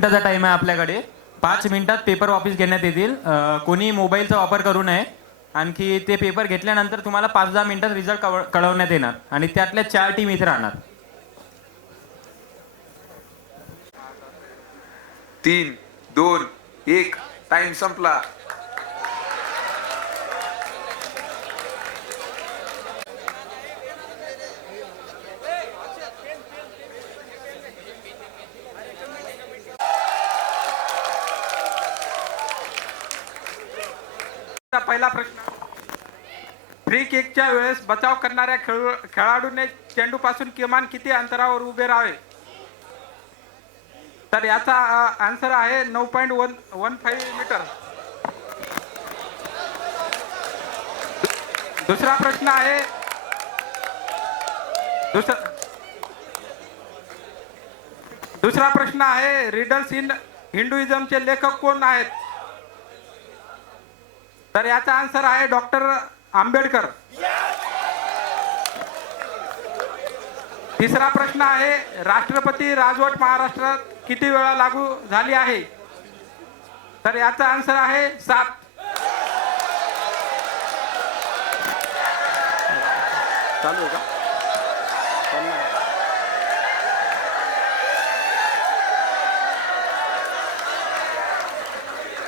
मिनिटाचा टाइम आहे आपल्याकडे. 5 मिनिटात पेपर वापस घेण्यात येतील. कोणी मोबाईलचा वापर करू नये. आणखी ते पेपर घेतल्यानंतर तुम्हाला 5-10 मिनिटात रिझल्ट कळवण्यात येणार आणि त्यातल्या 4 टीम इथे राहणार. 3, 2, 1 टाइम संपला. पहिला प्रश्न, फ्री किकच्या वेळेस बचाव करणाऱ्या खेळाडूने चेंडूपासून किमान किती अंतरावर उभे राहावे? तर याचा आन्सर आहे 9.15 मीटर. दुसरा प्रश्न आहे, दुसरा प्रश्न आहे, रिडल्स इन हिंदुइझमचे लेखक कोण आहेत? तर याचा आन्सर आहे डॉक्टर आंबेडकर. तिसरा प्रश्न आहे, राष्ट्रपती राजवट महाराष्ट्रात किती वेळा लागू झाली आहे? तर याचा आन्सर आहे 7. चालू आहे का?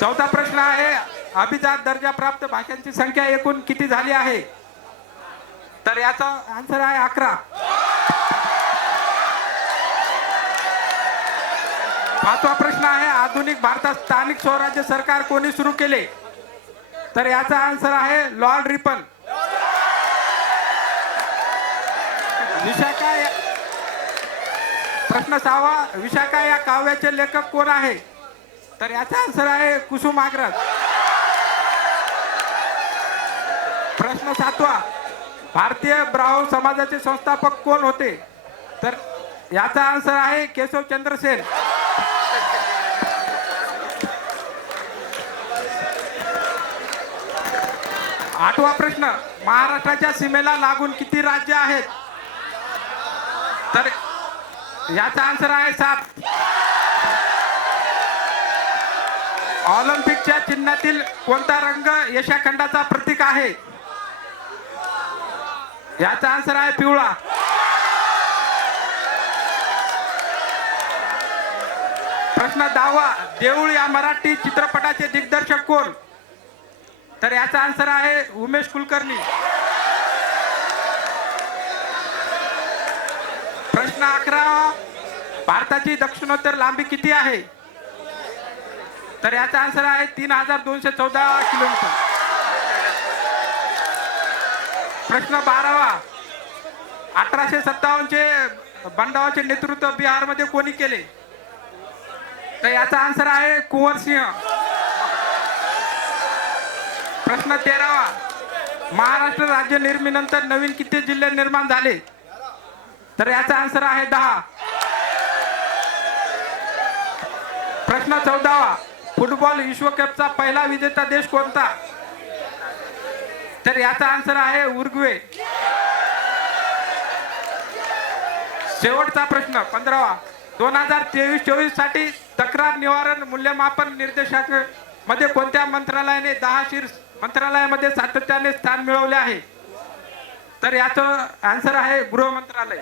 चौथा प्रश्न आहे, अभिजात दर्जा प्राप्त भाषांची संख्या एकूण किती झाली आहे? तर याचा आन्सर आहे 11. पाचवा प्रश्न आहे, आधुनिक भारतात स्थानिक स्वराज्य सरकार कोणी सुरू केले? तर याचा आन्सर आहे लॉर्ड रिपन. विशाखा प्रश्न 6वा, विशाखा या काव्याचे लेखक कोण आहे? तर याचा आन्सर आहे कुसुमाग्रज. प्रश्न 7वा, भारतीय ब्राह्मण समाजाचे संस्थापक कोण होते? तर याचा आन्सर आहे केशवचंद्र सेन. आठवा प्रश्न, महाराष्ट्राच्या सीमेला लागून किती राज्य आहेत? तर याचा आन्सर आहे 7. ऑलिम्पिकच्या चिन्हातील कोणता रंग एशिया खंडाचा प्रतीक आहे? याचा आन्सर आहे पिवळा. प्रश्न 10वा, देऊळ या मराठी चित्रपटाचे दिग्दर्शक कोण? तर याचा आन्सर आहे उमेश कुलकर्णी. प्रश्न 11वा, भारताची दक्षिणोत्तर लांबी किती आहे? तर याचा आन्सर आहे 3214 किलोमीटर. प्रश्न 12वा, 1857 चे बंडावाचे नेतृत्व बिहारमध्ये कोणी केले? तर याचा आन्सर आहे कुंवर सिंह. प्रश्न 13वा, महाराष्ट्र राज्य निर्मितीनंतर नवीन किती जिल्हे निर्माण झाले? तर याचा आन्सर आहे 10. प्रश्न 14वा, फुटबॉल विश्वकपचा पहिला विजेता देश कोणता? तर याचा आन्सर आहे उरुग्वे. शेवटचा प्रश्न 15वा, 2023-24 साठी तक्रार निवारण मूल्यमापन निर्देशांक मध्ये कोणत्या मंत्रालयाने 10 शीर्ष मंत्रालयामध्ये सातत्याने स्थान मिळवले आहे? तर याचं आन्सर आहे गृह मंत्रालय.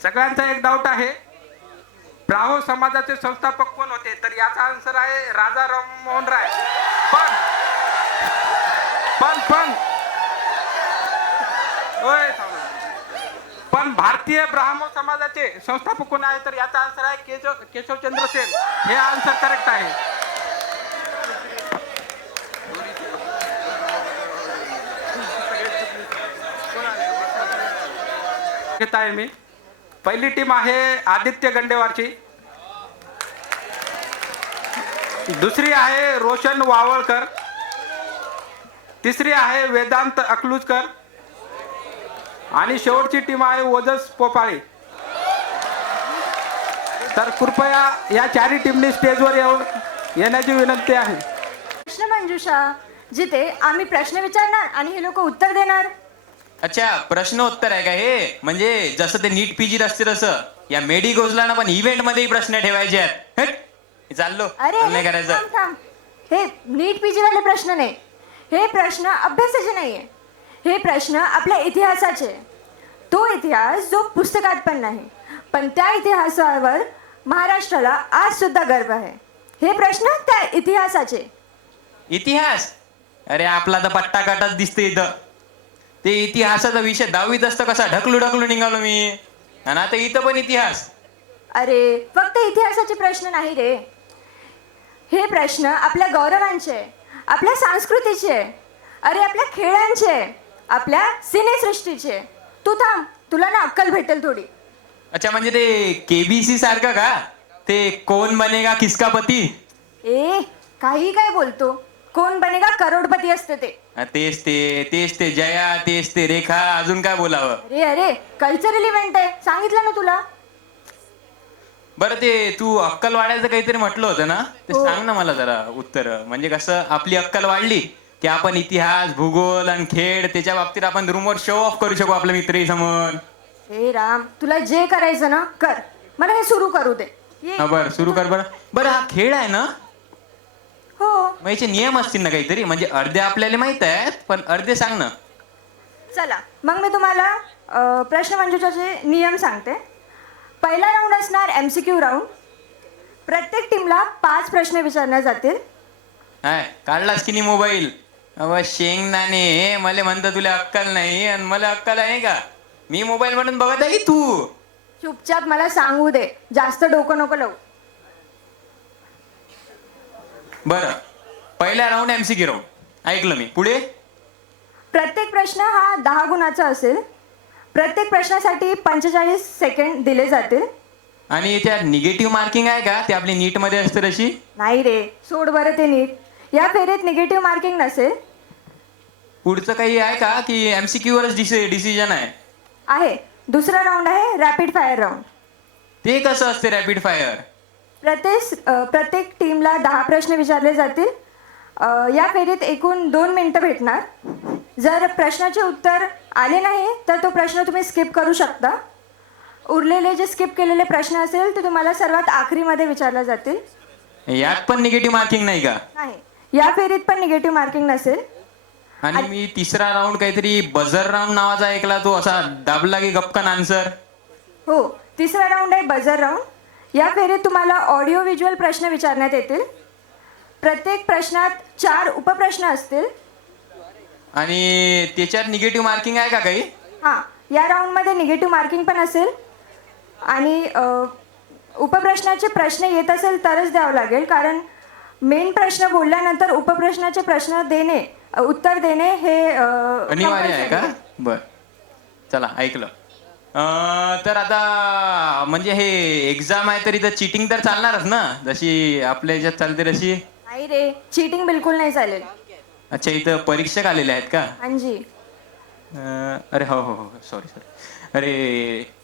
सगळ्यांचा एक डाऊट आहे, ब्राह्मण समाजाचे संस्थापक कोण होते? तर याचा आन्सर आहे राजा राममोहन राय. पण भारतीय ब्राह्मण समाजाचे संस्थापक कोण आहे? तर याचा आन्सर आहे केशवचंद्र सेन. हे आन्सर करेक्ट आहे. घेत आहे मी. पहिली टीम आहे आदित्य गंडेवारची, दुसरी आहे रोशन वावळकर, तिसरी आहे वेदांत अकलूजकर आणि शेवटची टीम आहे ओजस पोपाळे. तर कृपया या चारही टीमनी स्टेजवर येण्याची विनंती आहे. प्रश्न मंजुषा, जिथे आम्ही प्रश्न विचारणार आणि हे लोक उत्तर देणार. अच्छा, प्रश्न उत्तर आहे का हे? म्हणजे जसं ते नीट पीजी असते तसं या मेडिकोजला ना पण इव्हेंट मध्येही प्रश्न ठेवायचे आहेत. हट, हे चाललो अरे नाही अरे, करायचं. थांब थांब. हे नीट पीजी वाले प्रश्न नाही, हे प्रश्न अभ्यासाचे नाहीये, हे प्रश्न आपल्या इतिहासाचे. तो इतिहास जो पुस्तकात पण नाही, पण त्या इतिहासावर महाराष्ट्राला आज सुद्धा गर्व आहे. हे प्रश्न त्या इतिहासाचे. इतिहास? अरे आपला तर पट्टा काटाच दिसते इथं. ते इतिहासाचा विषय 10वीत असतं कसा ढकलू ढकलू निघालो मी, आणि आता इथं पण इतिहास. अरे फक्त इतिहासाचे प्रश्न नाही रे, हे प्रश्न आपल्या गौरवांचे, आपल्या संस्कृतीचे, अरे आपल्या खेळांचे, आपल्या सिनेसृष्टीचे. तू थांब, तुला ना अक्कल भेटेल थोडी. अच्छा, म्हणजे ते केबीसी सारखं का? ते कोण बनेगा किसका पती? ए काही काय बोलतो, कोण बनेगा करोडपती असते ते. तेच ते जया, तेच ते रेखा, अजून काय बोलावं? अरे अरे कल्चरल इव्हेंट आहे, सांगितलं ना तुला. बरं, ते तू अक्कल वाढायचं काहीतरी म्हटलं होतं ना, ते हो. सांग ना मला जरा उत्तर. म्हणजे कसं आपली अक्कल वाढली की आपण इतिहास, भूगोल आणि खेळ त्याच्या बाबतीत आपण रूमवर शो ऑफ करू शकू आपल्या मित्रही समोर. हे राम, तुला जे करायचं ना कर, मला हे सुरू करू दे. ये. हा बरं, सुरू कर. बरं हा खेळ आहे ना, हो मग याचे नियम असतील ना काहीतरी? म्हणजे अर्धे आपल्याला माहित आहेत पण अर्धे सांग ना. चला मग मी तुम्हाला प्रश्न मंजुषाचे नियम सांगते. पहिला राऊंड असणार MCQ राऊंड. प्रत्येक टीमला 5 प्रश्न विचारले जातील. हाय, काढलास की नाही मोबाईल? अव शेंगदाणे, मला म्हणतं तुला अक्कल नाही आणि मला अक्कल आहे का? मी मोबाईल म्हणून बघत आहे की तू? चुपचाप मला सांगू दे, जास्त डोकं नको लावू. बरं, पहिला राऊंड MCQ राऊंड ऐकलं मी. पुढे? प्रत्येक प्रश्न हा 10 गुणाचा असेल. प्रत्येक प्रश्नासाठी 45 सेकंड दिले जातील. आणि त्यात निगेटिव्ह मार्किंग आहे का? ते आपली नीट मध्ये असते तशी? नाही रे, सोड बरं ते नीट. या फेरीत निगेटिव्ह मार्किंग नसेल. पुढचं काही आहे का की MCQ वरच डिसिजन आहे? आहे. दुसरा राऊंड आहे रॅपिड फायर राऊंड. ते कसं असते रॅपिड फायर? प्रत्येक टीमला 10 प्रश्न विचारले जातील. या फेरीत एकूण 2 मिनिटं भेटणार. जर प्रश्नाचे उत्तर आले नाही तर तो प्रश्न तुम्ही स्किप करू शकता. उरलेले जे स्किप केलेले प्रश्न असेल ते तुम्हाला सर्वात आखरीमध्ये विचारले जातील. यात पण निगेटिव्ह मार्किंग नाही का? नाही, या फेरीत पण निगेटिव्ह मार्किंग नसेल. आणि मी तिसरा राऊंड काहीतरी बझर राऊंड नावाचा ऐकला, तो असा दाबला की गपकन आन्सर. हो, तिसरा राऊंड आहे बझर राऊंड. या फेरीत तुम्हाला ऑडिओ व्हिज्युअल प्रश्न विचारण्यात येतील. प्रत्येक प्रश्नात 4 उपप्रश्न असतील. आणि त्याच्यात निगेटिव्ह मार्किंग आहे का काही? हां, या राऊंडमध्ये निगेटिव्ह मार्किंग पण असेल. आणि उपप्रश्नाचे प्रश्न येत असेल तरच द्यावं लागेल, कारण मेन प्रश्न बोलल्यानंतर उपप्रश्नाचे उत्तर देणे हे अनिवार्य आहे का? बर, चला ऐकलं. तर आता म्हणजे हे एक्झाम आहे तरी तर चिटिंग तर चालणारच ना, जशी आपल्या ह्याच्यात चालते तशी? नाही रे, चीटिंग बिलकुल नाही चालेल. अच्छा, इथं परीक्षक आलेले आहेत का? हांजी. अरे हो हो हो, सॉरी. अरे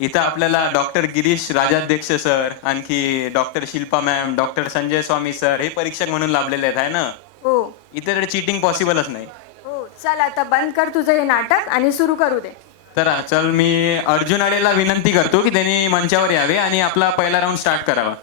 इथं आपल्याला डॉक्टर गिरीश राजाध्यक्ष सर, आणखी doctor Shilpa ma'am, doctor Sanjay Swami sir हे परीक्षक म्हणून लाभलेले आहेत, आहे ना? हो इथे तर चिटिंग पॉसिबलच नाही. हो, चल आता बंद कर तुझं हे नाटक आणि सुरू करू दे. तर चल, मी अर्जुन अडेला विनंती करतो की त्यांनी मंचावर यावे आणि आपला पहिला राऊंड स्टार्ट करावा.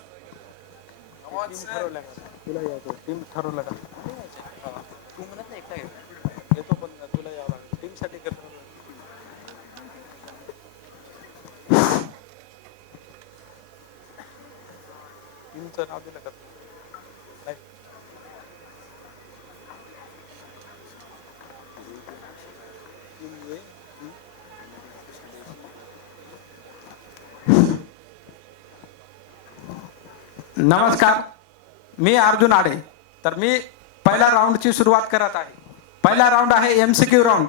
नमस्कार, मी अर्जुन आडे. तर मी पहिल्या राऊंडची सुरुवात करत आहे. पहिला राऊंड आहे MCQ राऊंड.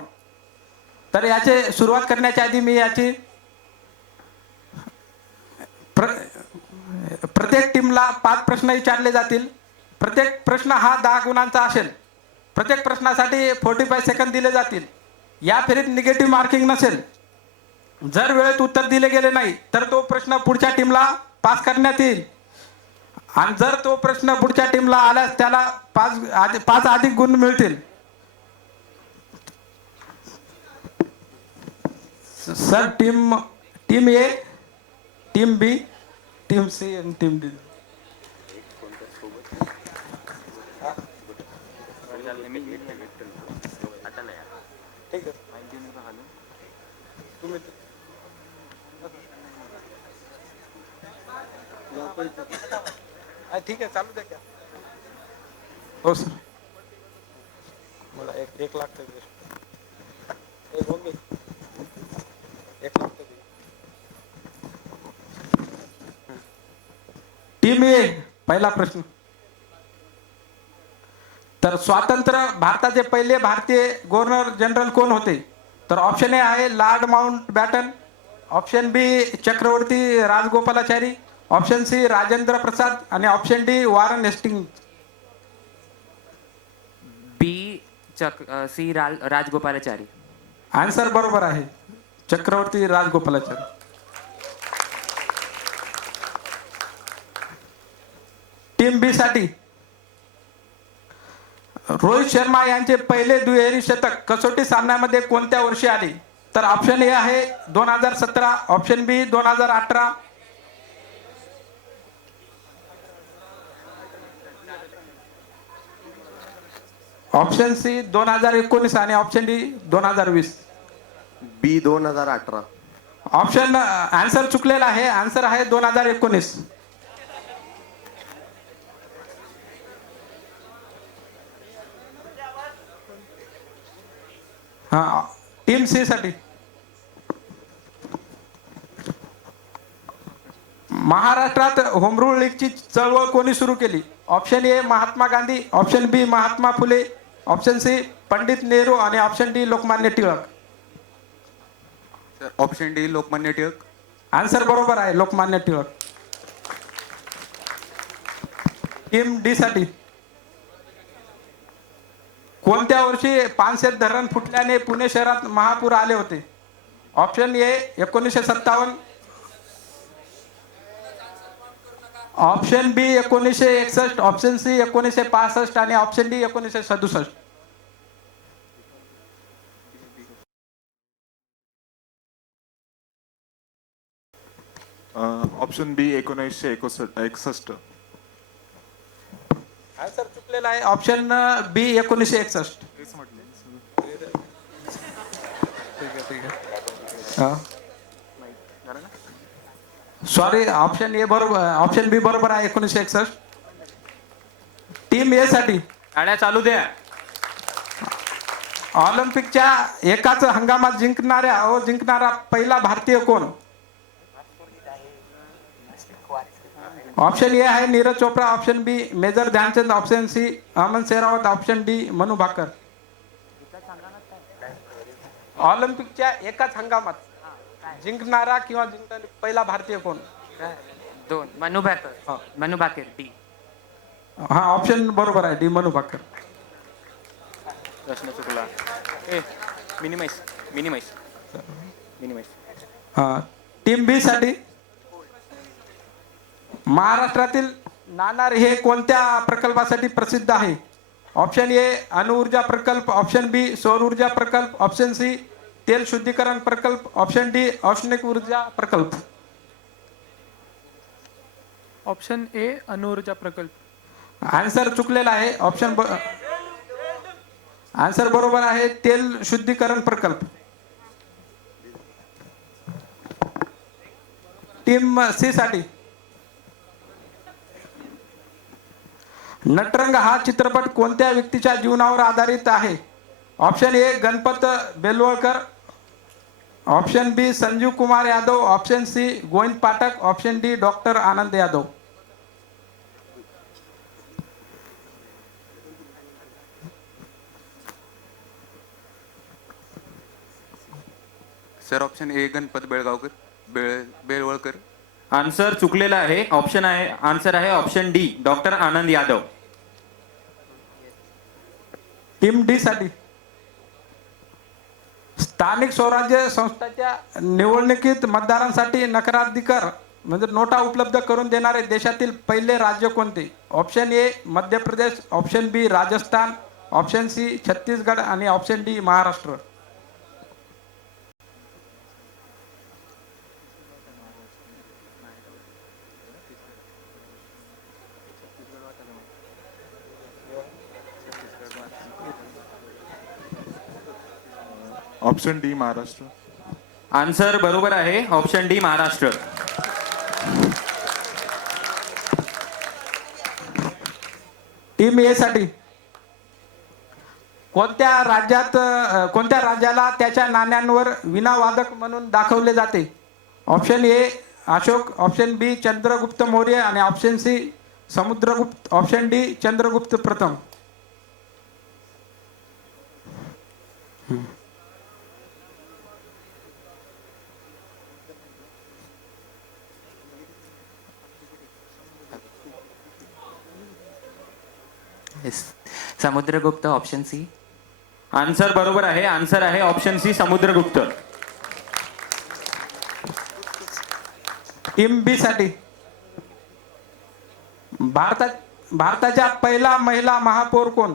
तर याचे सुरुवात करण्याच्या आधी मी याची प्रत्येक टीमला 5 प्रश्न विचारले जातील. प्रत्येक प्रश्न हा 10 गुणांचा असेल. प्रत्येक प्रश्नासाठी 45 सेकंद दिले जातील. या फेरीत निगेटिव्ह मार्किंग नसेल. जर वेळेत उत्तर दिले गेले नाही तर तो प्रश्न पुढच्या टीमला पास करण्यात येईल आणि जर तो प्रश्न पुढच्या टीमला आल्यास त्याला 5 अधिक गुण मिळतील. सर टीम ए, टीम बी, टीम सी आणि टीम डी. ठीक आहे, चालू द्या क्या. हो सर, मला एक लाख तक टीम ए पहिला प्रश्न. तर स्वातंत्र्य भारताचे पहिले भारतीय गव्हर्नर जनरल कोण होते? तर ऑप्शन ए आहे Lord Mountbatten, option B Chakravarti Rajagopalachari, option C Rajendra Prasad आणि option D Warren Hasting. B C Rajagopalachari. Answer बरोबर आहे, चक्रवर्ती राजगोपालाचारी. टीम बी साठी रोहित शर्मा यांचे पहिले दुहेरी शतक कसोटी सामन्यामध्ये कोणत्या वर्षी आले? तर ऑप्शन ए आहे 2017, ऑप्शन बी 2018, ऑप्शन सी 2019 आणि ऑप्शन डी 2020. बी 2018. ऑप्शन आन्सर चुकलेला आहे, आन्सर आहे 2019. हा, टीम सी साठी महाराष्ट्रात होम रूल लीगची चळवळ कोणी सुरू केली? Option A Mahatma Gandhi, option B Mahatma Phule, option C Pandit Nehru आणि option D Lokmanya Tilak. Sir option D Lokmanya Tilak. Answer बरोबर आहे, लोकमान्य टिळक. टीम डी साठी कोणत्या वर्षी पानशेत धरण फुटल्याने पुणे शहरात महापूर आले होते? Option A 1957, option B 1961, option C 1965 आणि option D 1967. Option B 1961. Answer चुकलेला आहे, option B 1961. Sorry, option A बरोबर, ऑप्शन बी बरोबर आहे 1961. टीम ए साठी गाड्या चालू द्या. ऑलिम्पिकच्या एकाच हंगामात जिंकणारा पहिला भारतीय कोण? ऑप्शन ए आहे Neeraj Chopra, option B major Dhyanchand, option C Aman Sehrawat, option D Manu Bhaker. ऑलिम्पिकच्या एकाच हंगामात जिंकणारा किंवा जिंकणारा पहिला भारतीय कोण? दोन. मनु भाकर. डी. हा, ऑप्शन बरोबर आहे, डी मनु भाकर. प्रश्न चुकला. मिनिमाइज. हा, टीम बी साठी महाराष्ट्रातील नाणार हे कोणत्या प्रकल्पासाठी प्रसिद्ध आहे? ऑप्शन ए अणुऊर्जा प्रकल्प, ऑप्शन बी सौर ऊर्जा प्रकल्प, ऑप्शन सी तेल शुद्धीकरण प्रकल्प, ऑप्शन डी औष्णिक ऊर्जा प्रकल्प. ऑप्शन ए अणुऊर्जा प्रकल्प. आन्सर चुकलेला आहे, आन्सर बरोबर आहे, तेल शुद्धीकरण प्रकल्प. टीम सी साठी नटरंग हा चित्रपट कोणत्या व्यक्तीच्या जीवनावर आधारित आहे? Option A Ganpat Belwalkar, option B Sanjeev Kumar Yadav, option C Govind Pathak, option D doctor Anand Yadav. Sir option A Ganpat Belwalkar. Answer चुकलेला आहे, आन्सर आहे option D doctor Anand Yadav. Team D साठी स्थानिक स्वराज्य संस्थांच्या निवडणुकीत मतदारांसाठी म्हणजे नोटा उपलब्ध करून देणारे देशातील पहिले राज्य कोणते? Option A Madhya Pradesh, option B Rajasthan, option C Chhattisgarh आणि option D Maharashtra. Option D Maharashtra. Answer बरोबर आहे, option D Maharashtra. Team A साठी कोणत्या राज्याला त्याच्या नाण्यांवर विनावादक म्हणून दाखवले जाते? Option A Ashok, option B Chandragupta Maurya आणि option C Samudragupta, option D Chandragupta प्रथम. Samudragupta option C. आन्सर बरोबर आहे, आन्सर आहे option C Samudragupta. Team B साठी भारताच्या पहिला महिला महापौर कोण?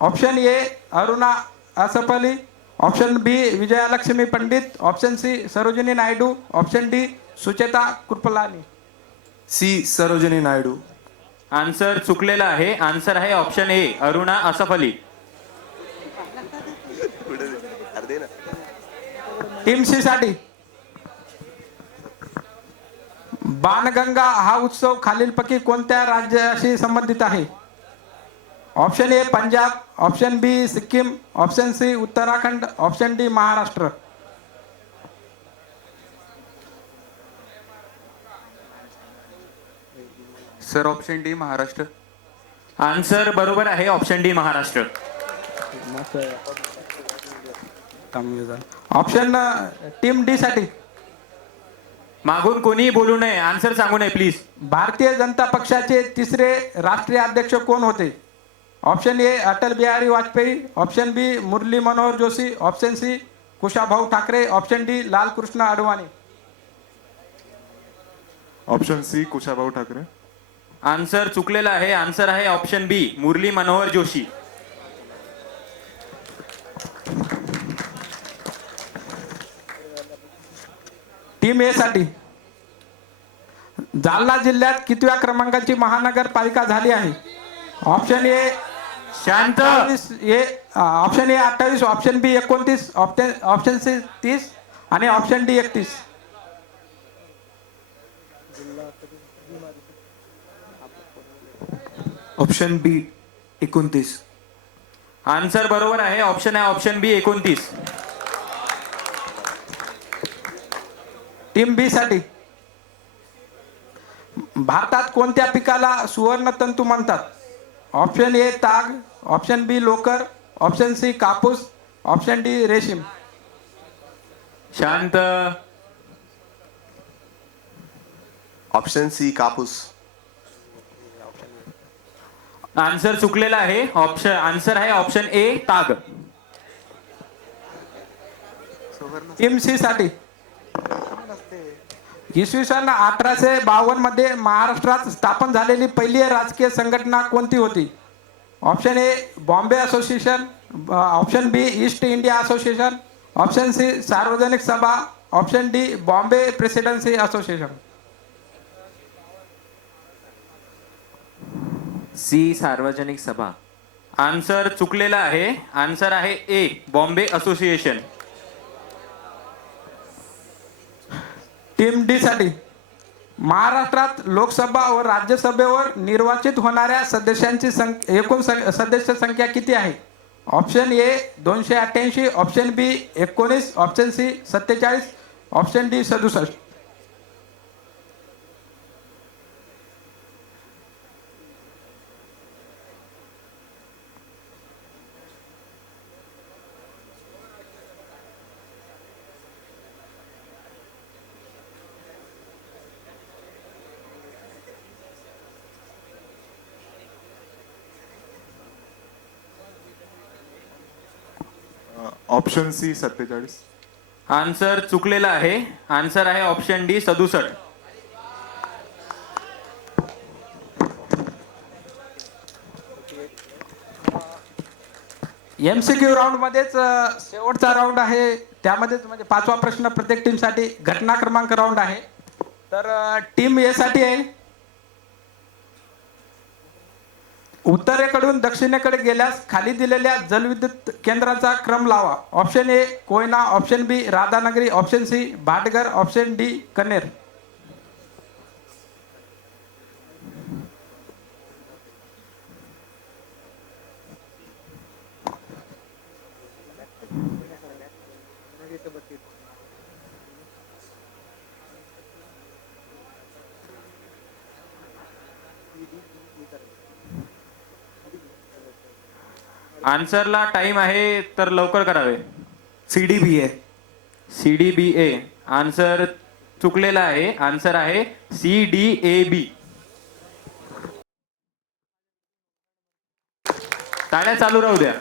Option A Aruna Asaf Ali, option B Vijayalakshmi Pandit, option C Sarojini Naidu, option D Sucheta Kripalani. C Sarojini Naidu. Answer चुकलेला आहे, आन्सर आहे option A Aruna Asaf Ali. Team C साठी बाणगंगा हा उत्सव खालीलपैकी कोणत्या राज्याशी संबंधित आहे? Option A Punjab, option B Sikkim, option C Uttarakhand, option D Maharashtra. Sir option D Maharashtra. Answer बरोबर आहे, option D Maharashtra. Option team D साठी मागून कोणीही बोलू नये, आन्सर सांगू नये प्लीज. भारतीय जनता पक्षाचे तिसरे राष्ट्रीय अध्यक्ष कोण होते? Option A Atal Bihari Vajpayee, option B Murli Manohar Joshi, option C Kushabhau Thakre, option D Lalkrishna Advani. Option C Kushabhau Thakre. Answer चुकलेला आहे, आन्सर आहे option B Murli Manohar Joshi. Team A साठी जालना जिल्ह्यात कितव्या क्रमांकाची महानगरपालिका झाली आहे? ऑप्शन ए शांत. Option A 28, option B 29, option C 30 आणि option D 31. Option B 29. Answer बरोबर आहे, ऑप्शन आहे ऑप्शन बी 29. टीम बी साठी भारतात कोणत्या पिकाला सुवर्ण तंतू म्हणतात? ऑप्शन ए ताग, ऑप्शन बी लोकर, ऑप्शन सी कापूस, ऑप्शन डी रेशीम. शांत. ऑप्शन सी कापूस. आन्सर चुकलेला आहे, ऑप्शन आन्सर आहे ऑप्शन ए ताग. टीम सी साठी इसवी सन 1852 मध्ये महाराष्ट्रात स्थापन झालेली पहिली राजकीय संघटना कोणती होती? Option A Bombay association, option B East India association, option C Sarvajanik Sabha, option D Bombay presidency association. C Sarvajanik Sabha. Answer चुकलेला आहे, आन्सर आहे A Bombay association. Team D साठी महाराष्ट्रात लोकसभा व राज्यसभेवर निर्वाचित होणाऱ्या सदस्यांची एकूण सदस्य संख्या किती आहे? Option A 288, option B 19, option C 47, option D 67. Option C 47. Answer चुकलेला आहे, आन्सर आहे ऑप्शन डी 67. MCQ राऊंड मध्येच शेवटचा राऊंड आहे, त्यामध्येच म्हणजे 5वा प्रश्न प्रत्येक टीमसाठी घटना क्रमांक राऊंड आहे. तर टीम ए साठी आहे, उत्तरेकडून दक्षिणेकडे गेल्यास खाली दिलेल्या जलविद्युत केंद्राचा क्रम लावा. Option A Koyna, option B Radhanagari, option C Bhatghar, option D Kanher. आन्सरला टाइम आहे तर लवकर करावे. CDBA. CDBA आन्सर चुकलेला आहे. आन्सर आहे CDAB. टाळ्या चालू राहू द्या.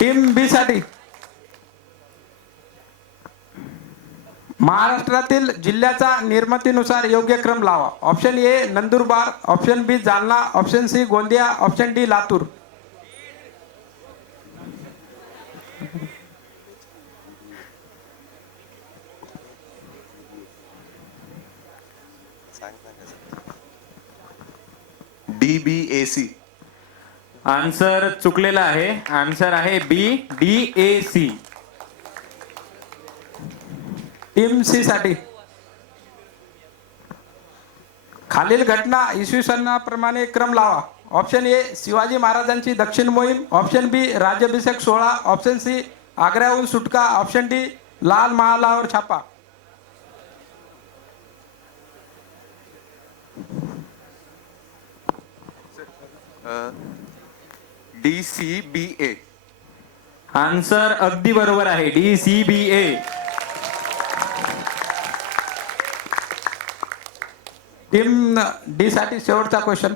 टीम बी साठी महाराष्ट्रातील जिल्ह्याचा निर्मितीनुसार योग्य क्रम लावा. Option A Nandurbar, option B Jalna, option C Gondia, option D Latur. DBAC. Answer चुकलेला आहे. आन्सर आहे BDAC. टीम सी साठी खालील घटना इसवी सनाप्रमाणे क्रम लावा. ऑप्शन ए शिवाजी महाराजांची दक्षिण मोहीम, ऑप्शन बी राज्याभिषेक सोहळा, ऑप्शन सी आग्र्याहून सुटका, ऑप्शन डी लाल महालावर छापा. DCBA. आन्सर अगदी बरोबर आहे. DCBA. टीम डी साठी शेवटचा क्वेश्चन.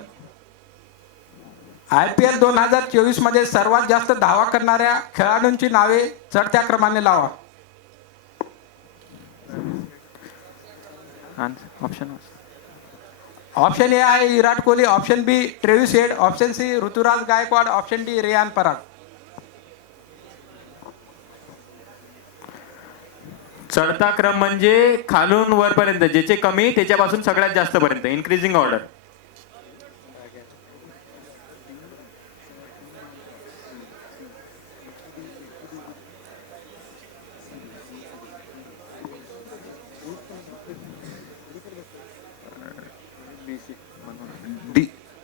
IPL 2024 मध्ये सर्वात जास्त धावा करणाऱ्या खेळाडूंची नावे चढत्या क्रमाने लावा. ऑप्शन ऑप्शन ए आहे Virat Kohli, option B Travis Head, option C Ruturaj Gaikwad, option D Riyan Parag. चढता क्रम म्हणजे खालून वरपर्यंत, ज्याचे कमी त्याच्यापासून सगळ्यात जास्त पर्यंत, इन्क्रीजिंग ऑर्डर.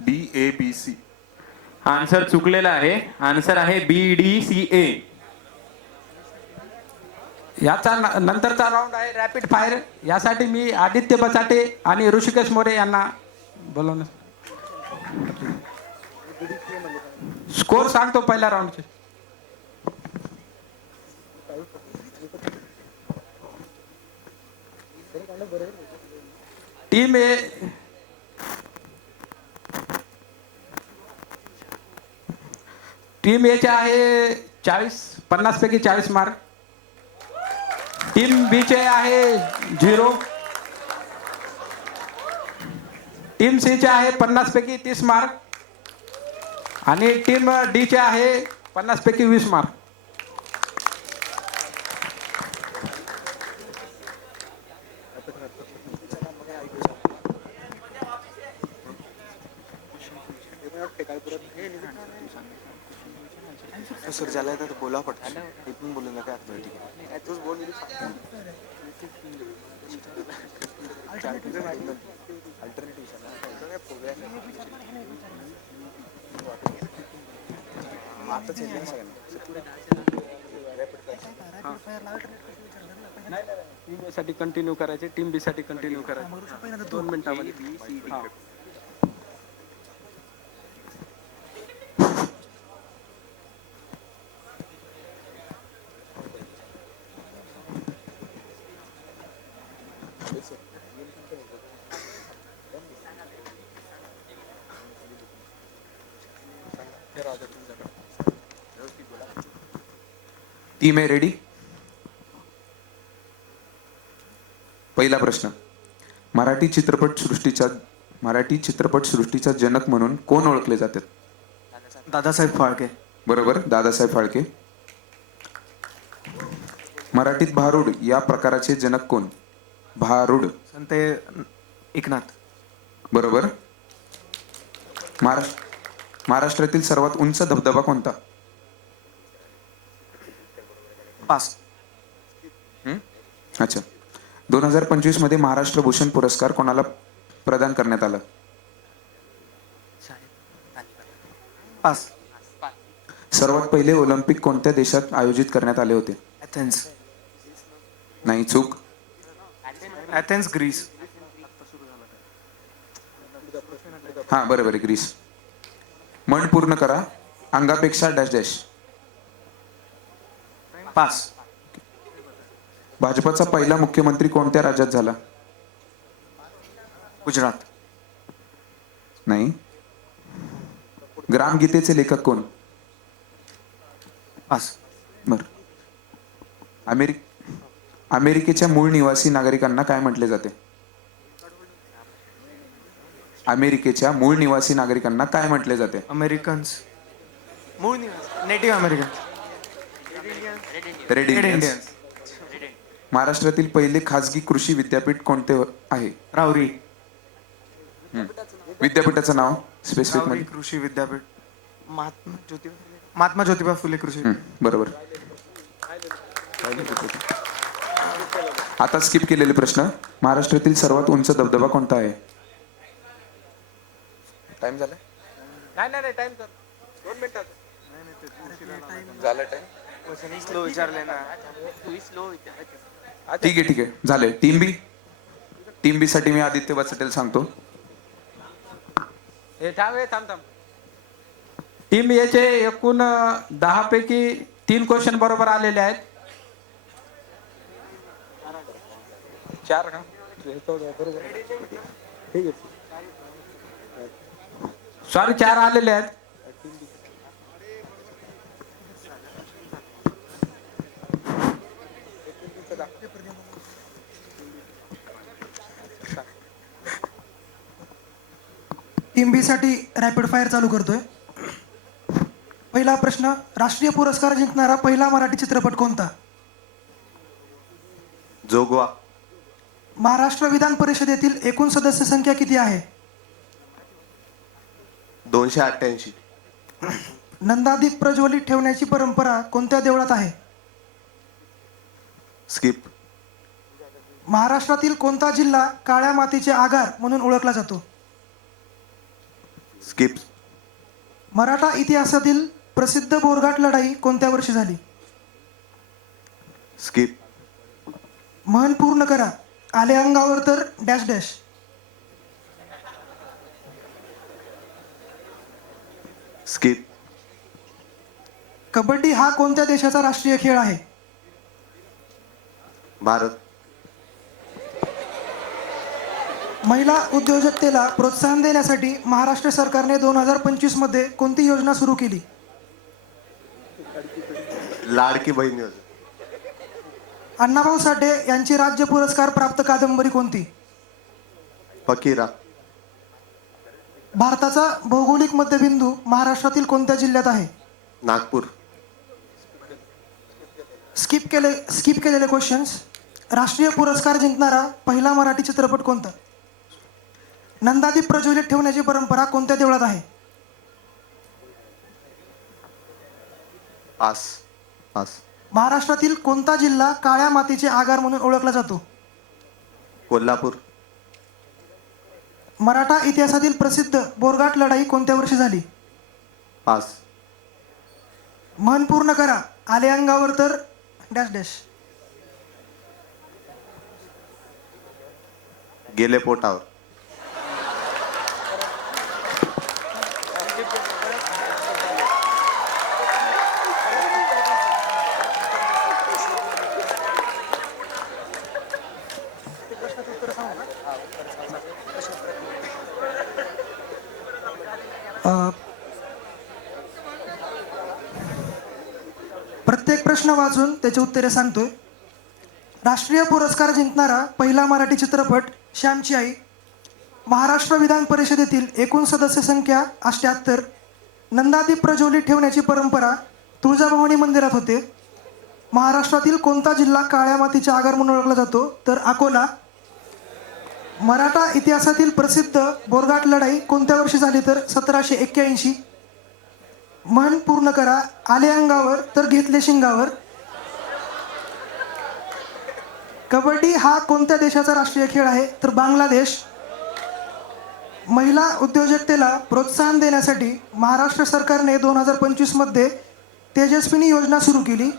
DABC. आन्सर चुकलेला आहे. आन्सर आहे BDCA. याचा नंतरचा राऊंड आहे रॅपिड फायर. यासाठी मी आदित्य बचाटे आणि ऋषिकेश मोरे यांना बोलवणार. स्कोर सांगतो पहिल्या राऊंडचे. टीम ए टीम ए चे आहे 50 पैकी 40 मार्क. टीम बी चे आहे 0. टीम सी चे आहे 50 पैकी 30 मार्क आणि टीम डी चे आहे 50 पैकी 20 मार्क. सर ज्याला तर बोला पटकन. इथून बोलू नका. ठीक आहे तूच बोल. टीम ए साठी कंटिन्यू करायचे, टीम बी साठी कंटिन्यू करायचे 2 मिनिटांमध्ये. हा. टीम आहे रेडी. पहिला प्रश्न. मराठी चित्रपट सृष्टीचा मराठी चित्रपट सृष्टीचा जनक म्हणून कोण ओळखले जातात? दादासाहेब फाळके. बरोबर, दादासाहेब फाळके. मराठीत भारुड या प्रकाराचे जनक कोण? भारुड. संत एकनाथ. बरोबर. महाराष्ट्रातील सर्वात उंच धबधबा कोणता? पास. अच्छा. 2025 मध्ये महाराष्ट्र भूषण पुरस्कार कोणाला प्रदान करण्यात आला? पास. सर्वात पहिले ऑलिम्पिक कोणत्या देशात आयोजित करण्यात आले होते? ॲथेन्स. नाही, चूक. Athens Greece. हा बरोबर आहे, ग्रीस. मन पूर्ण करा. अंगापेक्षा डॅश डॅश. पास. भाजपचा पहिला मुख्यमंत्री कोणत्या राज्यात झाला? गुजरात. नाही. ग्रामगीतेचे लेखक कोण? पास. बर. अमेरिकेच्या मूळ निवासी नागरिकांना काय म्हटले जाते? अमेरिकेच्या मूळ निवासी नागरिकांना काय म्हटले जाते? अमेरिकन्स. मूळ नेटिव्ह अमेरिकन. Red Indians. महाराष्ट्रातील पहिले खासगी कृषी विद्यापीठ कोणते आहे? राहुरी. विद्यापीठाचं नाव स्पेसिफिक राहुरी मध्ये? कृषी विद्यापीठ. महात्मा ज्योतिबा फुले कृषी. बरोबर. आता स्किप केलेले प्रश्न. महाराष्ट्रातील सर्वात उंच धबधबा कोणता आहे? टाइम झाला? नाही टाइम 2 मिनिटात झाला टाइम. स्लो विचारले ना. ठीक आहे झालंय. टीम बी साठी मी आदित्य बचटेल सांगतो. थांब. टीम याचे एकूण 10 पैकी 3 क्वेश्चन बरोबर आलेले आहेत. 4 का? सॉरी, 4 आलेले आहेत. टीम बी साठी रॅपिड फायर चालू करतोय. पहिला प्रश्न, राष्ट्रीय पुरस्कार जिंकणारा पहिला मराठी चित्रपट कोणता? जोगवा. महाराष्ट्र विधान परिषदेतील एकूण सदस्य संख्या किती आहे? 288. नंदादीप प्रज्वलित ठेवण्याची परंपरा कोणत्या देवळात आहे? स्किप. महाराष्ट्रातील कोणता जिल्हा काळ्या मातीचे आगार म्हणून ओळखला जातो? स्किप. मराठा इतिहासातील प्रसिद्ध बोरघाट लढाई कोणत्या वर्षी झाली? स्किप. म्हण पूर्ण करा. आले अंगावर तर डॅश डॅश. स्किप. कबड्डी हा कोणत्या देशाचा राष्ट्रीय खेळ आहे? भारत. महिला उद्योजकतेला प्रोत्साहन देण्यासाठी महाराष्ट्र सरकारने 2025 मध्ये कोणती योजना सुरू केली? लाडकी बहीण योजना. अण्णाभाऊ साठे यांची राज्य पुरस्कार प्राप्त कादंबरी कोणती? फकीरा. भारताचा भौगोलिक मध्यबिंदू महाराष्ट्रातील कोणत्या जिल्ह्यात आहे? नागपूर. स्किप केलेले क्वेश्चन्स. राष्ट्रीय पुरस्कार जिंकणारा पहिला मराठी चित्रपट कोणता? नंदादीप प्रज्वलित ठेवण्याची परंपरा कोणत्या देवळात आहे? पास. महाराष्ट्रातील कोणता जिल्हा काळ्या मातीचे आगार म्हणून ओळखला जातो? कोल्हापूर. मराठा इतिहासातील प्रसिद्ध बोरघाट लढाई कोणत्या वर्षी झाली? पास. म्हण पूर्ण करा. आले अंगावर तर डॅश डॅश. गेले पोटावर. प्रत्येक प्रश्न वाचून त्याची उत्तरे सांगतोय. राष्ट्रीय पुरस्कार जिंकणारा पहिला मराठी चित्रपट श्यामची आई. महाराष्ट्र विधान परिषदेतील एकूण सदस्य संख्या 78. नंदादीप प्रज्वलित ठेवण्याची परंपरा तुळजाभवानी मंदिरात होते. महाराष्ट्रातील कोणता जिल्हा काळ्या मातीच्या आगार म्हणून ओळखला जातो? तर अकोला. मराठा इतिहासातील प्रसिद्ध बोरघाट लढाई कोणत्या वर्षी झाली? तर 1781. म्हण पूर्ण करा. आले अंगावर तर घेतले शिंगावर. कबड्डी हा कोणत्या देशाचा राष्ट्रीय खेळ आहे? तर बांगलादेश. महिला उद्योजकतेला प्रोत्साहन देण्यासाठी महाराष्ट्र सरकारने 2025 मध्ये तेजस्विनी योजना सुरू केली.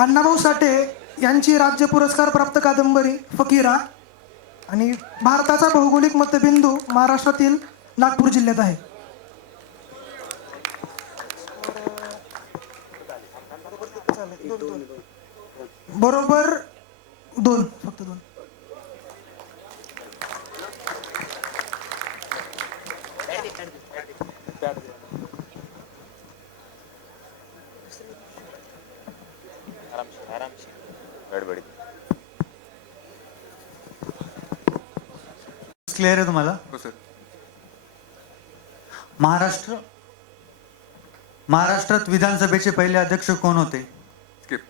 अण्णाभाऊ साठे यांची राज्य पुरस्कार प्राप्त कादंबरी फकीरा. आणि भारताचा भौगोलिक मध्यबिंदू महाराष्ट्रातील नागपूर जिल्ह्यात आहे. बरोबर 2, फक्त 2. क्लिअर आहे तुम्हाला? हो सर. महाराष्ट्रात विधानसभेचे पहिले अध्यक्ष कोण होते? स्किप.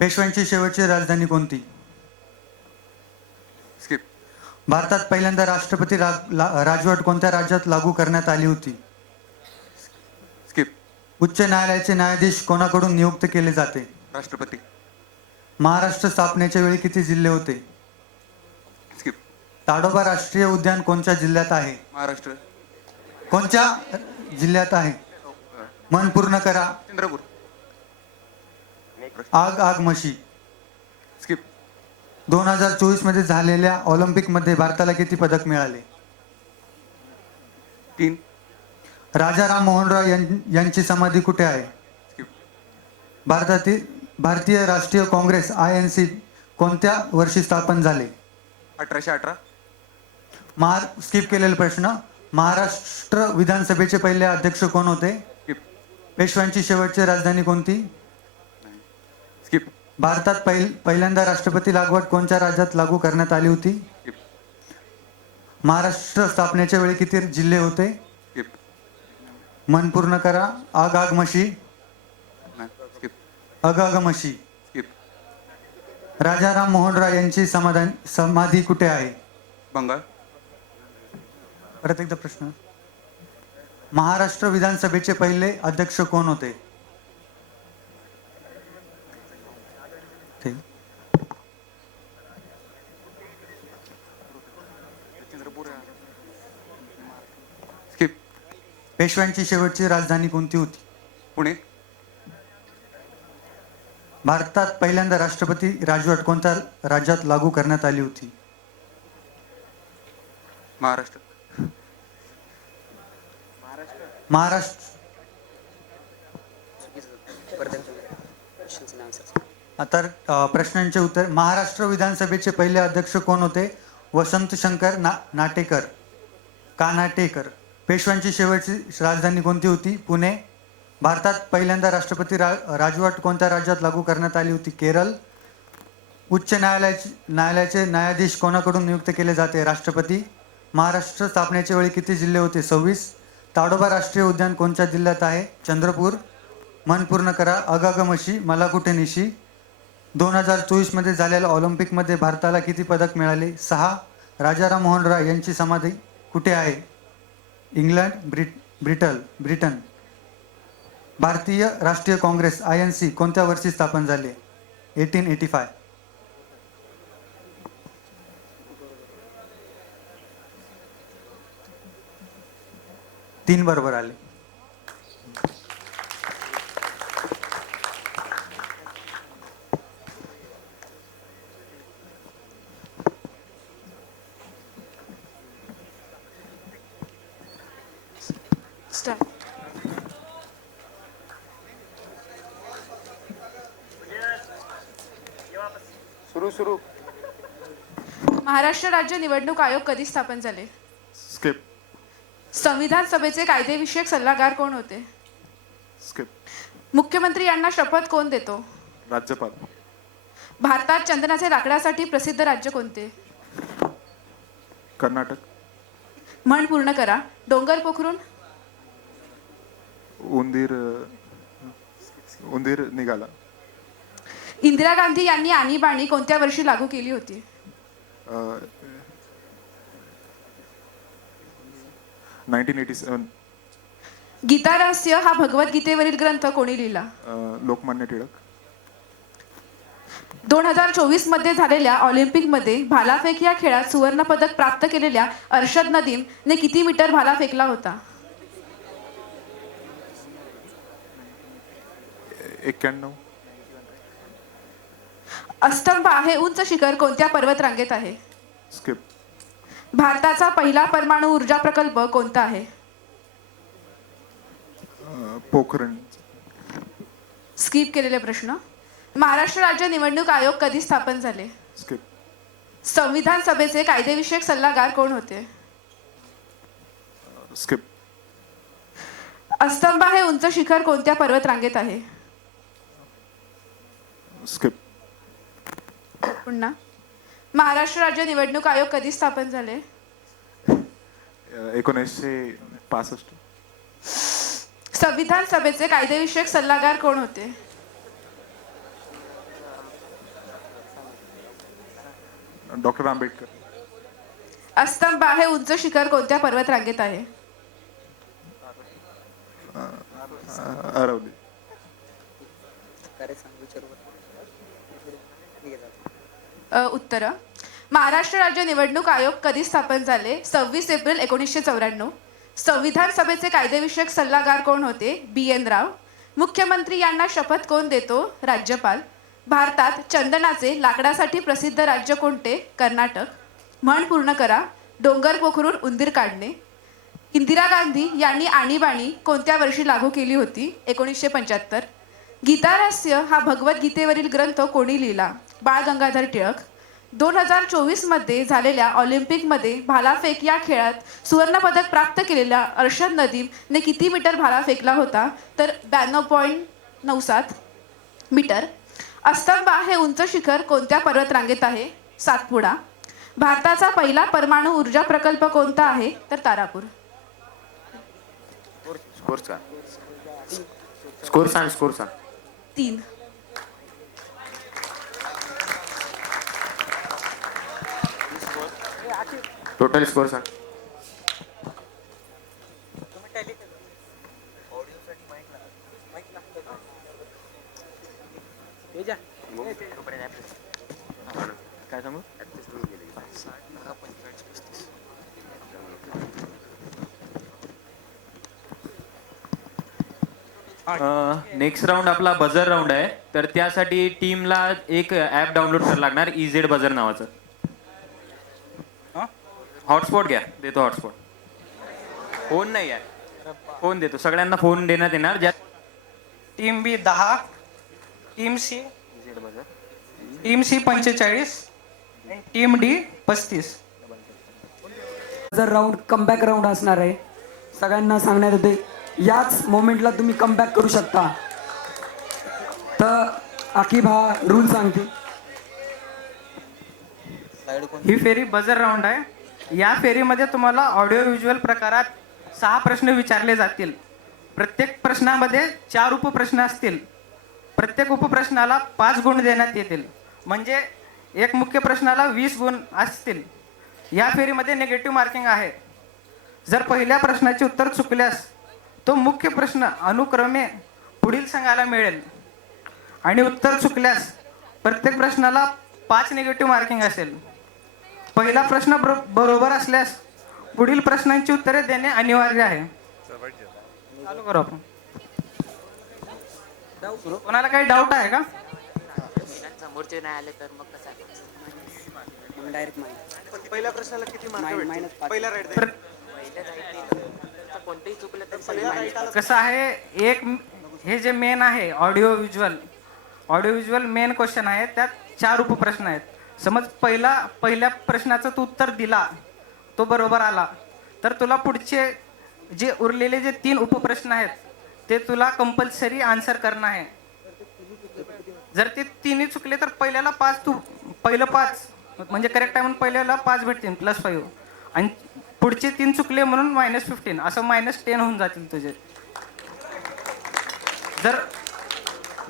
पेशव्यांची शेवटची राजधानी कोणती? स्किप. भारतात पहिल्यांदा राष्ट्रपती राजवट कोणत्या राज्यात लागू करण्यात आली होती? स्किप. उच्च न्यायालयाचे न्यायाधीश कोणाकडून नियुक्त केले जाते? राष्ट्रपती. महाराष्ट्र स्थापनेच्या वेळी किती जिल्हे होते? स्किप. ताडोबा राष्ट्रीय उद्यान कोणत्या जिल्ह्यात आहे? महाराष्ट्र. कोणत्या जिल्ह्यात आहे? मन पूर्ण करा. चंद्रपूर. आग आग म्हशी. स्किप. 2024 मध्ये झालेल्या ऑलिम्पिक मध्ये भारताला किती पदक मिळाले? 3. राजा राम मोहन रॉय यांची समाधी कुठे आहे? स्किप. भारतीय राष्ट्रीय काँग्रेस INC कोणत्या वर्षी स्थापन झाले? 1818. स्किप केलेला प्रश्न. महाराष्ट्र विधानसभेचे पहिले अध्यक्ष कोण होते? स्किप. पेशव्यांची शेवटची राजधानी कोणती? स्किप. भारतात पहिल्यांदा राष्ट्रपती लागवड कोणत्या राज्यात लागू करण्यात आली होती? स्किप. महाराष्ट्र स्थापनेच्या वेळी किती जिल्हे होते? स्किप. मन पूर्ण करा. आग आग म्हशी. स्किप. अग अग म्हशी. स्किप. राजा राम मोहन रॉय यांची समाधी कुठे आहे? बंगाल. परत एकदा प्रश्न. महाराष्ट्र विधानसभेचे पहिले अध्यक्ष कोण होते? ठीक. स्किप. पेशव्यांची शेवटची राजधानी कोणती होती? पुणे. भारतात पहिल्यांदा राष्ट्रपती राजवट कोणत्या राज्यात लागू करण्यात आली होती? महाराष्ट्र. महाराष्ट्र. आता प्रश्नांचे उत्तर. महाराष्ट्र विधानसभेचे पहिले अध्यक्ष कोण होते? वसंत शंकर नाटेकर. कानाटेकर. पेशव्यांची शेवटची राजधानी कोणती होती? पुणे. भारतात पहिल्यांदा राष्ट्रपती राजवट कोणत्या राज्यात लागू करण्यात आली होती? केरळ. उच्च न्यायालयाचे न्यायाधीश कोणाकडून नियुक्त केले जाते? राष्ट्रपती. महाराष्ट्र स्थापनेच्या वेळी किती जिल्हे होते? 26. ताडोबा राष्ट्रीय उद्यान कोणत्या जिल्ह्यात आहे? चंद्रपूर. मन पूर्ण करा. अगग म्हशी मला कुठे निशी. 2024 मध्ये झालेल्या ऑलिम्पिकमध्ये भारताला किती पदक मिळाले? 6. राजाराम मोहन रॉय यांची समाधी कुठे आहे? इंग्लंड. ब्रिटन. भारतीय राष्ट्रीय काँग्रेस INC कोणत्या वर्षी स्थापन झाले? 1885. 3 बरोबर आले. सुरू. महाराष्ट्र राज्य निवडणूक आयोग कधी स्थापन झाले? स्किप. संविधान सभेचे कायदेविषयक सल्लागार कोण होते? स्किप. मुख्यमंत्री यांना शपथ कोण देतो? राज्यपाल. भारतात चंदनाचे लाकडासाठी प्रसिद्ध राज्य कोणते? कर्नाटक. म्हण पूर्ण करा. डोंगर पोखरून उंदीर निघाला. इंदिरा गांधी यांनी आणीबाणी कोणत्या वर्षी लागू केली होती? 1987. गीता रहस्य हा भगवद्गीतेवरील ग्रंथ कोणी लिहिला? लोकमान्य टिळक. 2024 मध्ये झालेल्या ऑलिम्पिकमध्ये भालाफेक या खेळात सुवर्णपदक प्राप्त केलेल्या अर्शद नदीमने किती मीटर भाला फेकला होता? 91. अस्तंबा हे उंच शिखर कोणत्या पर्वतरांगेत आहे? स्किप. भारताचा पहिला परमाणु ऊर्जा प्रकल्प कोणता आहे? पोखरण. स्किप केलेले प्रश्न. महाराष्ट्र राज्य निवडणूक आयोग कधी स्थापन झाले? स्किप. संविधान सभेचे कायदेविषयक सल्लागार कोण होते? स्किप. अस्तंबा हे उंच शिखर कोणत्या पर्वतरांगेत आहे? स्किप. पुन्हा. महाराष्ट्र राज्य निवडणूक आयोग कधी स्थापन झाले? 1965. संविधान सभेचे कायदेविषयक सल्लागार कोण होते? डॉक्टर आंबेडकर. अस्तंबा हे उंच शिखर कोणत्या पर्वतरांगेत आहे? अरवली. उत्तर. महाराष्ट्र राज्य निवडणूक आयोग कधी स्थापन झाले? 26 एप्रिल 1994. संविधान सभेचे कायदेविषयक सल्लागार कोण होते? BN राव. मुख्यमंत्री यांना शपथ कोण देतो? राज्यपाल. भारतात चंदनाचे लाकडासाठी प्रसिद्ध राज्य कोणते? कर्नाटक. म्हण पूर्ण करा. डोंगर पोखरून उंदीर काढणे. इंदिरा गांधी यांनी आणीबाणी कोणत्या वर्षी लागू केली होती? 1975. गीता रहस्य हा भगवद्गीतेवरील ग्रंथ कोणी लिहिला? बाळ गंगाधर टिळक. 2024 मध्ये झालेल्या ऑलिम्पिकमध्ये भालाफेक या खेळात सुवर्णपदक प्राप्त केलेल्या अर्शद नदीमने किती मीटर भाला फेकला होता? तर 92.97 मीटर. अस्तंबा हे उंच शिखर कोणत्या पर्वतरांगेत आहे? सातपुडा. भारताचा पहिला परमाणु ऊर्जा प्रकल्प कोणता आहे? तर तारापूर. स्कोर सांग. 3. टोटल स्कोर सांग. काय सांगू? नेक्स्ट राऊंड आपला बझर राऊंड आहे. तर त्यासाठी टीमला एक ऍप डाउनलोड करायला लागणार, EZ बझर नावाचं. हॉटस्पॉट घ्या, देतो हॉटस्पॉट. फोन नाही आहे, फोन देतो. सगळ्यांना फोन देण्यात येणार. ज्या टीम बी 10, टीम सी 45 आणि टीम डी 35. जर राऊंड कमबॅक राऊंड असणार आहे. सगळ्यांना सांगण्यात येते याच मोमेंटला तुम्ही कमबॅक करू शकता. तर आकिब हा रूल सांगते. ही फेरी बझर राऊंड आहे. या फेरीमध्ये तुम्हाला ऑडिओ व्हिज्युअल प्रकारात 6 प्रश्न विचारले जातील. प्रत्येक प्रश्नामध्ये 4 उपप्रश्न असतील. प्रत्येक उपप्रश्नाला 5 गुण देण्यात येतील. म्हणजे एक मुख्य प्रश्नाला 20 गुण असतील. या फेरीमध्ये निगेटिव्ह मार्किंग आहे. जर पहिल्या प्रश्नाचे उत्तर चुकल्यास तो मुख्य प्रश्न अनुक्रमे पुढील संघाला मिळेल आणि उत्तर चुकल्यास प्रत्येक प्रश्नाला 5 निगेटिव्ह मार्किंग असेल. पहिला प्रश्न बरोबर असल्यास पुढील प्रश्नांची उत्तरे देणे अनिवार्य आहे. चालू करू आपण. कोणाला काही डाऊट आहे का? समोरचे नाही आले तर मग कसं डायरेक्ट पहिल्या प्रश्नाला किती मार्क? पहिला राईट कोणतेही चुकलं तर कसं आहे, एक हे जे मेन आहे ऑडिओ व्हिज्युअल मेन क्वेश्चन आहे. त्यात 4 उपप्रश्न आहेत. समज पहिल्या प्रश्नाचं तू उत्तर दिला, तो बरोबर आला, तर तुला पुढचे जे उरलेले जे 3 उपप्रश्न आहेत ते तुला कंपल्सरी आन्सर करणं आहे. जर ते 3ही चुकले तर पहिल्याला 5 म्हणजे करेक्ट आहे म्हणून पहिल्याला 5 भेटतील +5. आणि पुढचे 3 चुकले म्हणून -15 असं -10 होऊन जातील तुझे.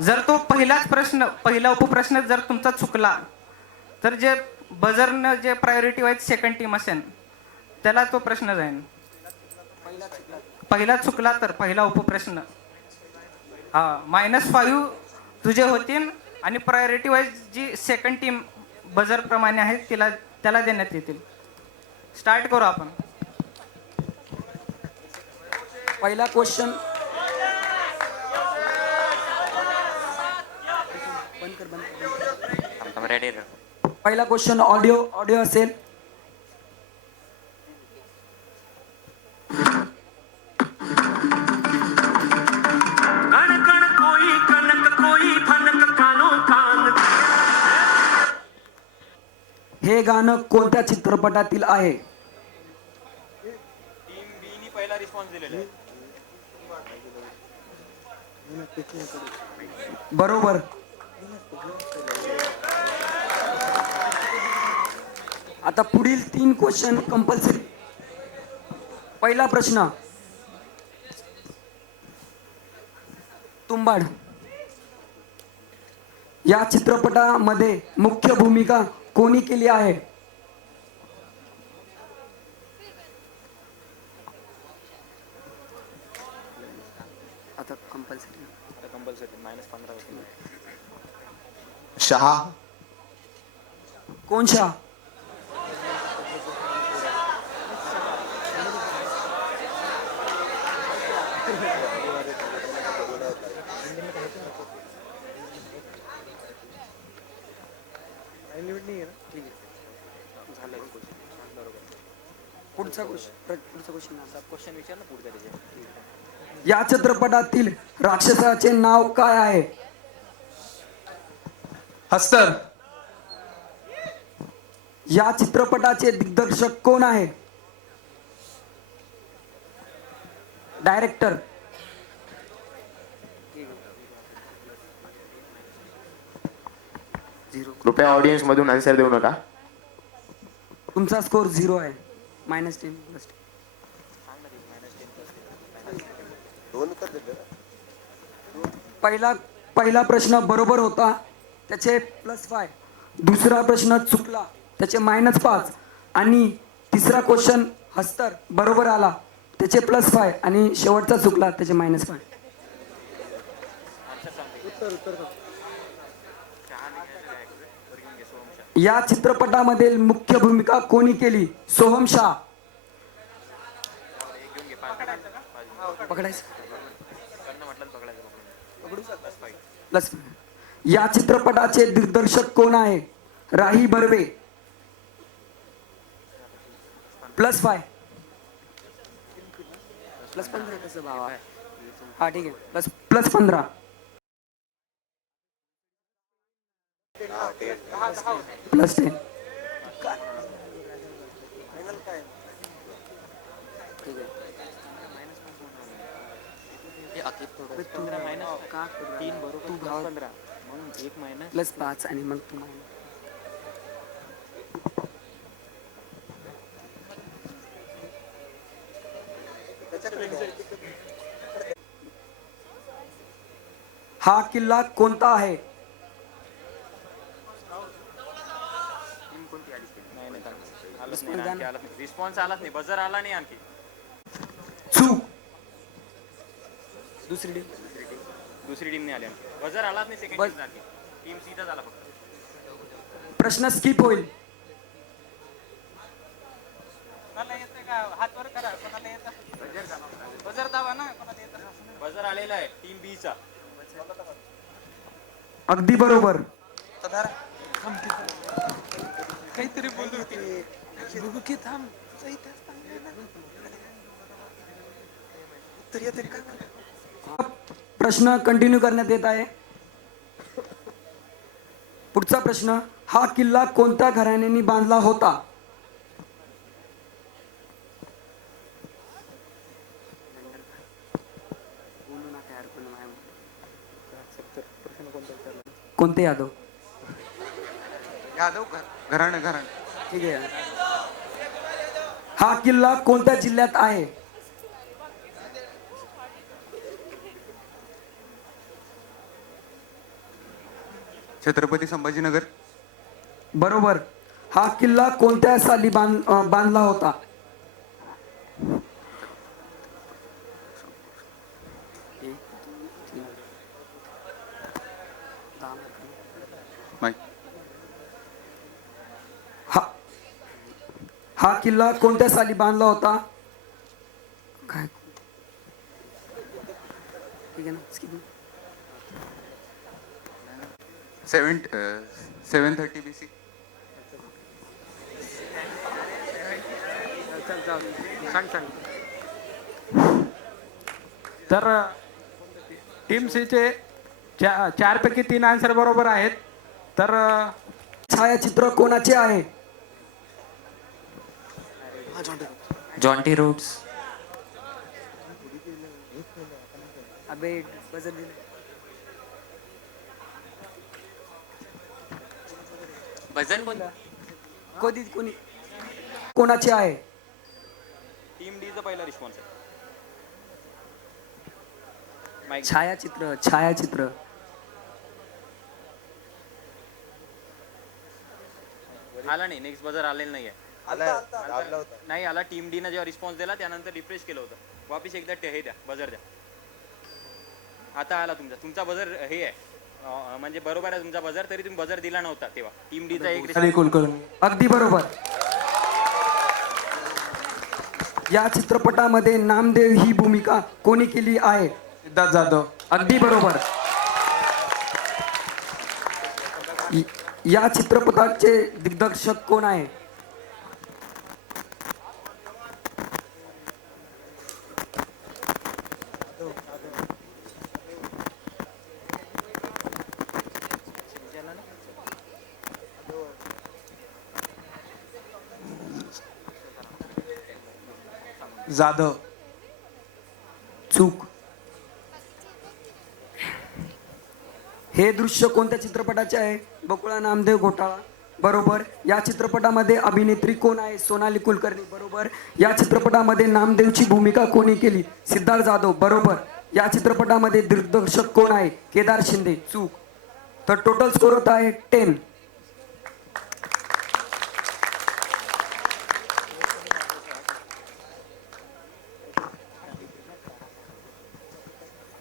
जर तो पहिला उपप्रश्न जर तुमचा चुकला तर जे बजरनं जे प्रायोरिटी वाईज सेकंड टीम असेल त्याला तो प्रश्न जाईल. पहिला चुकला तर पहिला उपप्रश्न -5 तुझे होतील आणि प्रायोरिटी वाईज जी सेकंड टीम बजर प्रमाणे आहे त्याला देण्यात येतील. स्टार्ट करू आपण. पहिला क्वेश्चन पहिला क्वेश्चन ऑडिओ असेल. हे गाणं कोणत्या चित्रपटातील आहे? पहिला रिस्पॉन्स दिलेला आहे. बरोबर. आता पुढील 3 क्वेश्चन कंपल्सरी. पहिला प्रश्न, तुंबाड या चित्रपटामध्ये मुख्य भूमिका कोणी केली आहे? आता कंपल्सरी -15 शहा. कोण शहा? पुढचा क्वेश्चन विचार ना पुढचा त्याच्या. या चित्रपटातील राक्षसाचे नाव काय आहे? हस्तर. या चित्रपटाचे दिग्दर्शक कोण आहे? डायरेक्टर. कृपया ऑडियन्स मधून आन्सर देऊ नका. तुमचा स्कोर 0 आहे. -10 पहिला प्रश्न बरोबर होता त्याचे +5. दुसरा प्रश्न चुकला त्याचे -5 आणि तिसरा क्वेश्चन हस्तर बरोबर आला त्याचे +5 आणि शेवटचा चुकला त्याचे -5. या चित्रपटामध्ये मुख्य भूमिका कोणी केली? सोहम शाह. पकडायचं. या चित्रपटाचे दिग्दर्शक कोण आहे? राही बर्वे. +5. +15 कसं भावा? हा ठीक आहे. +15. +10. +5 आणि मग तुम्हाला हा किल्ला कोणता आहे? रिस्पॉन्स आलाच नाही. बजर आला नाही आणखी. चूक. दुसरी टीम नाही आली आणखी. बजर आलाच नाही. सेकंड टीम आणखी. टीम सीधा झाला फक्त. प्रश्न स्किप होईल. हात वर करा. कोणाला येतं? बजर दाबा ना. कोणाला येतं? बजर आलेला आहे टीम बी चा. अगदी बरोबर. काहीतरी बोलू की थांब. प्रश्न कंटिन्यू करण्यात येत आहे. पुढचा प्रश्न, हा किल्ला कोणत्या घराण्याने बांधला होता? कोणते यादव? यादव घराणं. ठीक आहे. हा किल्ला कोणत्या जिल्ह्यात आहे? छत्रपती संभाजीनगर. बरोबर. हा किल्ला कोणत्या साली बांधला होता? माहित. हा किल्ला कोणत्या साली बांधला होता? काय? ठीक आहे ना, skip. 730 BC. तर टीम सीचे 4 पैकी 3 आन्सर बरोबर आहेत. तर छायाचित्र कोणाचे आहे? Jonty Rhodes. अबे बजर दिले. भजन कोणी कोणाचे आहे? टीम डीचा पहिला रिस्पॉन्स आहे. छायाचित्र आला नाही, नेक्स्ट बजर आलेला नाहीये. नाही आला. टीम डी ने जेव्हा रिस्पॉन्स दिला त्यानंतर रिफ्रेश केलं होतं. वापिस एकदा हे द्या, बजर द्या. आता आला तुमचा बजर हे आहे, म्हणजे बरोबर आहे तुमचा बजर, तरी तुम्ही बजर दिला नव्हता तेव्हा. टीम डीचा एक अगदी बरोबर. या चित्रपटामध्ये नामदेव ही भूमिका कोणी केली आहे? सिद्धार्थ जाधव. अगदी बरोबर. या चित्रपटाचे दिग्दर्शक कोण आहे? जाधव. चूक. हे दृश्य कोणत्या चित्रपटाचे आहे? बकुळा नामदेव घोटाळा. बरोबर. या चित्रपटामध्ये अभिनेत्री कोण आहे? सोनाली कुलकर्णी. बरोबर. या चित्रपटामध्ये नामदेवची भूमिका कोणी केली? सिद्धार्थ जाधव. बरोबर. या चित्रपटामध्ये दिग्दर्शक कोण आहे? केदार शिंदे. चूक. तर टोटल स्कोर होत आहे 10.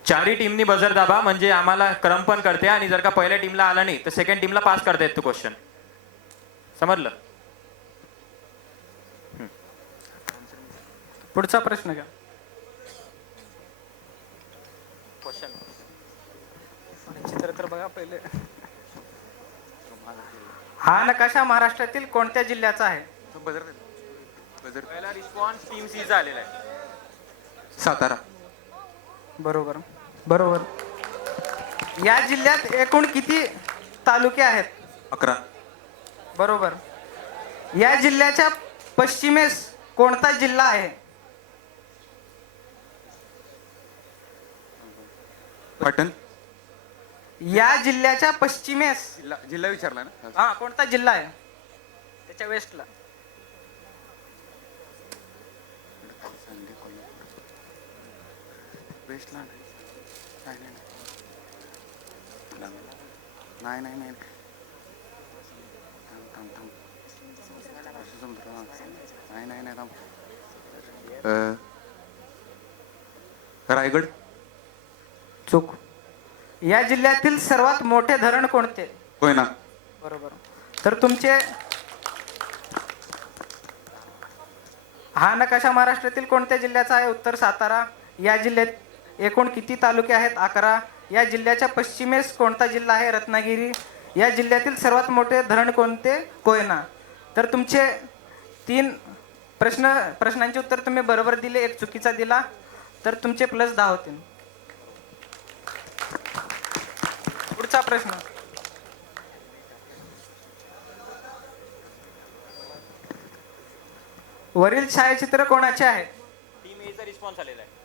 चारही टीमनी बजर दाबा, म्हणजे आम्हाला क्रम पण करते, आणि जर का पहिल्या टीमला आला नाही तर सेकंड टीमला पास करता येत तो क्वेश्चन. समजलं? पुढचा प्रश्न घ्या. चित्र तर बघा पहिले. हा नकाशा महाराष्ट्रातील कोणत्या जिल्ह्याचा आहे? पहिला रिस्पॉन्स टीम सी चा आलेला आहे. सातारा. बरोबर. या जिल्ह्यात एकूण किती तालुके आहेत? 11. बरोबर. या जिल्ह्याच्या पश्चिमेस कोणता जिल्हा आहे? पाटण. या जिल्ह्याच्या पश्चिमेस जिल्हा विचारला ना. हा कोणता जिल्हा आहे? त्याच्या वेस्टला. वेस्टला नाही. रायगड. चूक. या जिल्ह्यातील सर्वात मोठे धरण कोणते? कोयना. बरोबर. तर तुमचे हा नकाशा महाराष्ट्रातील कोणत्या जिल्ह्याचा आहे? उत्तर सातारा. या जिल्ह्यात एकूण किती तालुके आहेत? 11. या जिल्ह्याच्या पश्चिमेस कोणता जिल्हा आहे? रत्नागिरी. या जिल्ह्यातील सर्वात मोठे धरण कोणते? कोयना. तर तुमचे 3 प्रश्नांचे उत्तर तुम्ही बरोबर दिले, एक चुकीचा दिला, तर तुमचे +10 होतील. पुढचा प्रश्न. वरील छायाचित्र कोणाचे आहे? टीम ए चा रिस्पॉन्स आलेला आहे.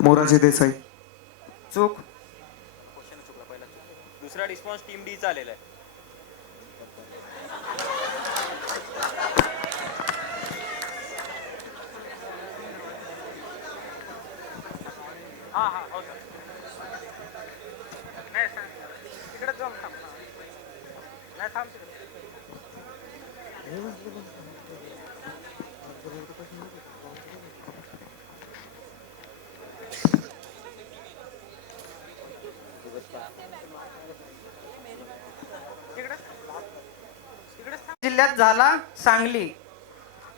मोरारजी देसाई. चूक. दुसरा रिस्पॉन्स टीम डी चा आलेला आहे. हा हा हो सर. नाही सर तिकडे जाऊन थांब. नाही थांब तिकडे. जिल्ह्यात झाला सांगली.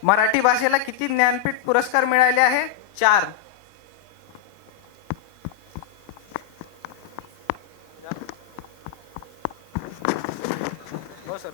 मराठी भाषेला किती ज्ञानपीठ पुरस्कार मिळाले आहे? 4. हो सर.